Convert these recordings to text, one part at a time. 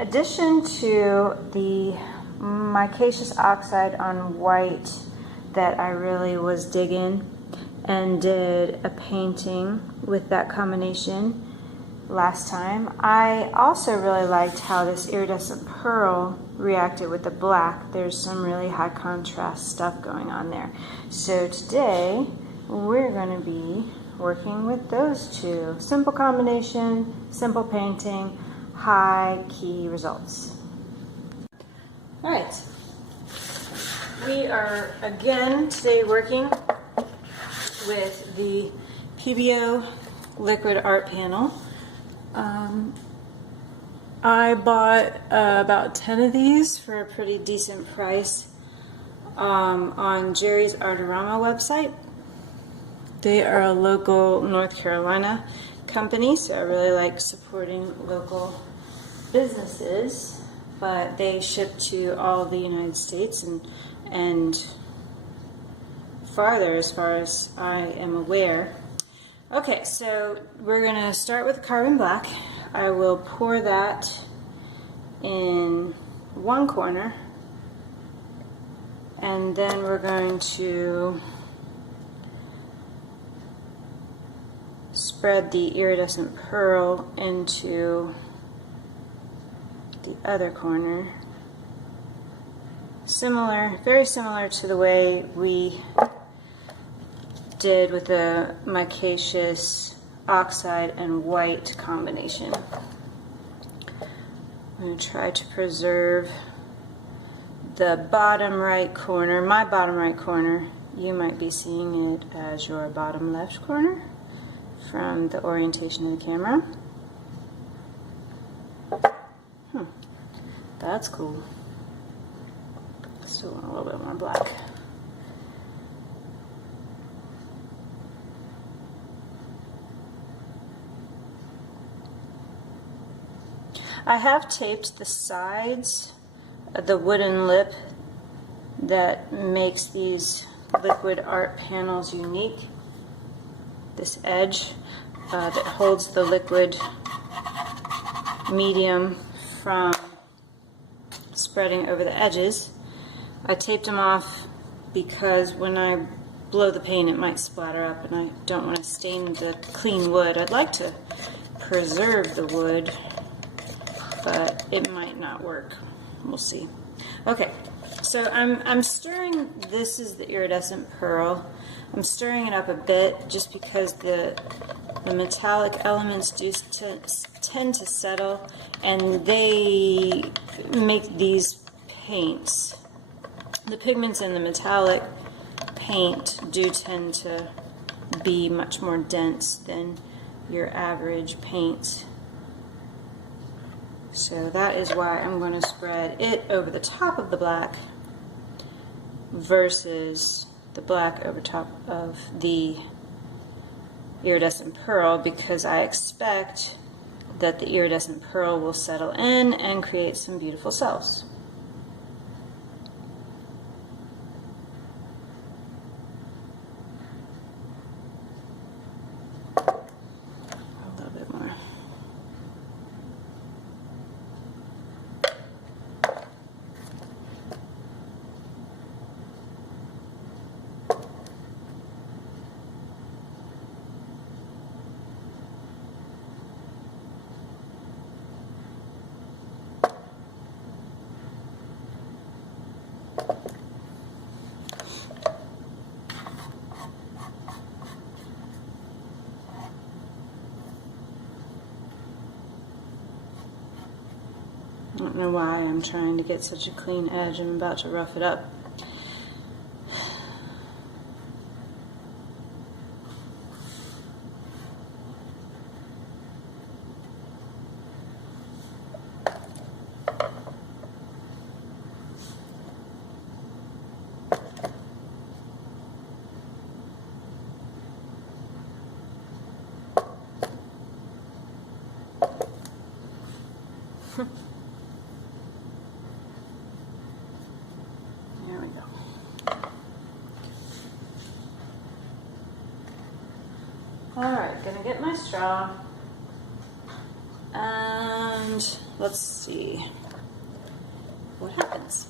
in addition to the micaceous oxide on white that I really was digging and did a painting with that combination last time, I also really liked how this iridescent pearl reacted with the black. There's some really high contrast stuff going on there. So today we're going to be working with those two. Simple combination, simple painting, high key results. Alright, we are again today working with the PBO liquid art panel. I bought about 10 of these for a pretty decent price on Jerry's Artorama website. They are a local North Carolina company, so I really like supporting local businesses, but they ship to all of the United States and farther as far as I am aware. Okay, so we're going to start with carbon black. I will pour that in one corner, and then we're going to spread the iridescent pearl into the other corner. Similar, very similar to the way we did with the micaceous oxide and white combination. I'm going to try to preserve the bottom right corner, my bottom right corner. You might be seeing it as your bottom left corner from the orientation of the camera. That's cool. Still want a little bit more black. I have taped the sides of the wooden lip that makes these liquid art panels unique. This edge that holds the liquid medium from spreading over the edges. I taped them off because when I blow the paint it might splatter up, and I don't want to stain the clean wood. I'd like to preserve the wood, but it might not work. We'll see. Okay, so I'm stirring. This is the iridescent pearl. I'm stirring it up a bit just because the metallic elements do tend to settle, and they make these paints. The pigments in the metallic paint do tend to be much more dense than your average paints. So that is why I'm going to spread it over the top of the black versus the black over top of the iridescent pearl, because I expect that the iridescent pearl will settle in and create some beautiful cells. A little bit more. I don't know why I'm trying to get such a clean edge. I'm about to rough it up. There we go. Alright, gonna get my straw and let's see what happens.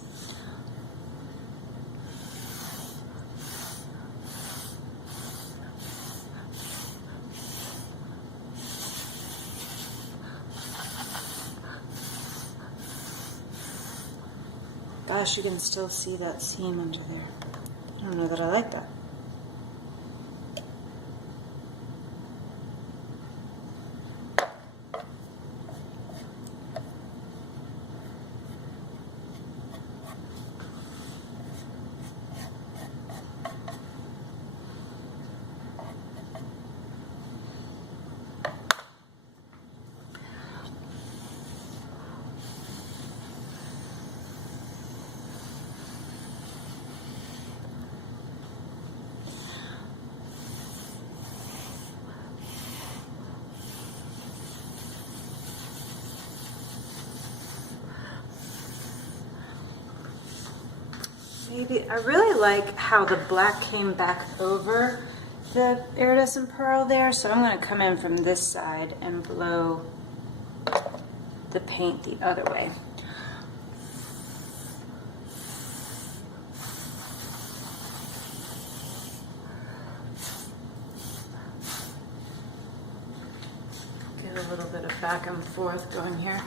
Gosh, you can still see that seam under there. I don't know that I like that. Maybe I really like how the black came back over the iridescent pearl there, so I'm going to come in from this side and blow the paint the other way. Get a little bit of back and forth going here.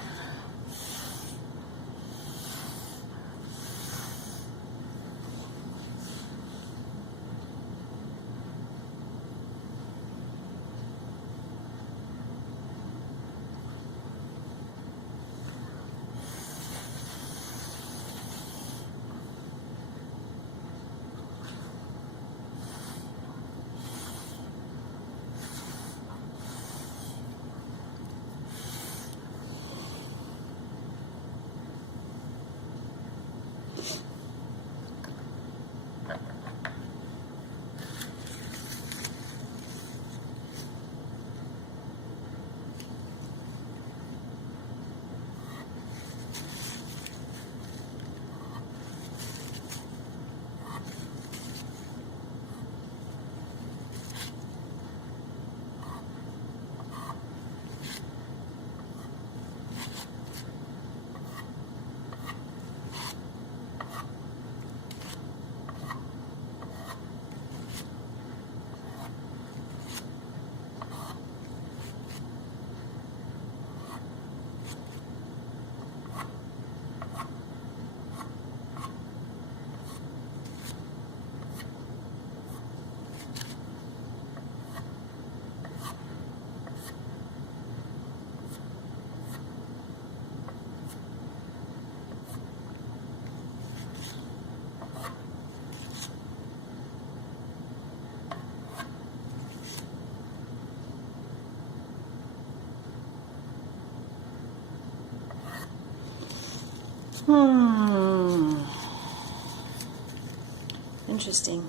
Interesting.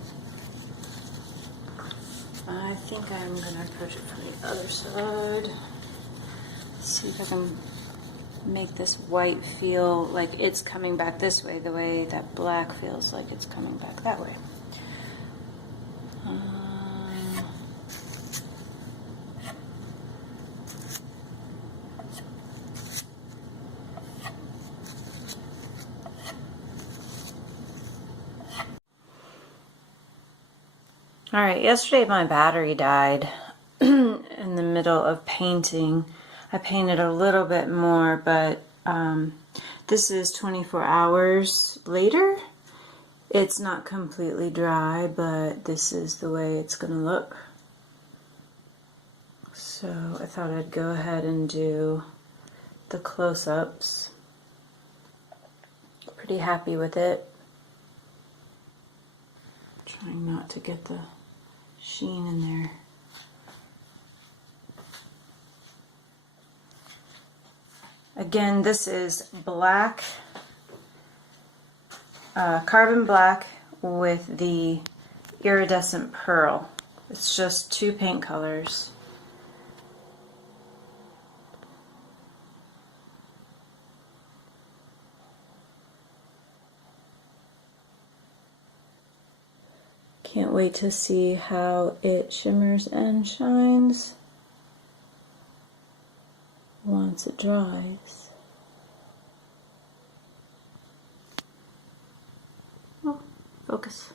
I think I'm going to approach it from the other side. See if I can make this white feel like it's coming back this way, the way that black feels like it's coming back that way. Alright, yesterday my battery died in the middle of painting. I painted a little bit more, but this is 24 hours later. It's not completely dry, but this is the way it's going to look. So I thought I'd go ahead and do the close-ups. Pretty happy with it. Trying not to get the sheen in there. Again, this is black, carbon black with the iridescent pearl. It's just two paint colors. Can't wait to see how it shimmers and shines once it dries. Focus.